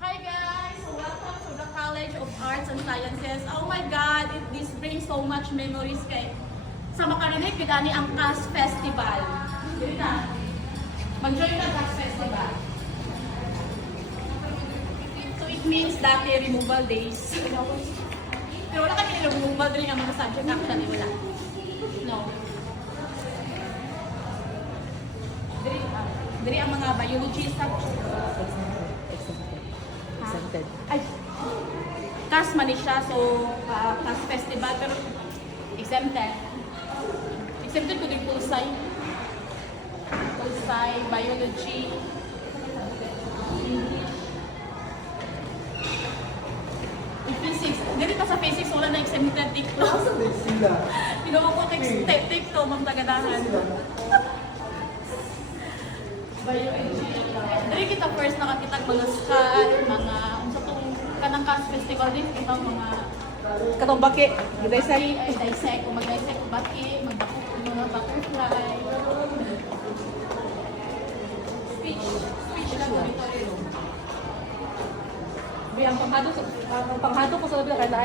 Hi guys! So welcome to the College of Arts and Sciences. Oh my God! This brings so much memories kay sa makarinig kidani ang CAS Festival. Dili na. Mag-join na CAS Festival. So it means dati removal days. Pero wala kami removal dili nga mga subject actually wala. No. Dili ang mga biology subject. Exempted. Ay, CAS man ni siya, so CAS Festival, pero exempted. Exempted ko din Pulsay. Pulsay, Biology, English. In Physics, dili pa sa Physics, wala na exempted dito. Asa din sila? Pinawa ko exempted dito, mga tagadahan. Biology. Dili kita first nakakitag mga sky, mga kanang CAS Festival din, kita mga Katong baki, dissect, dissect, kung mag-dissect kung baki, magbakok kung mga butterfly. Speech lang dito rin. ang panghado ko sa labi kaya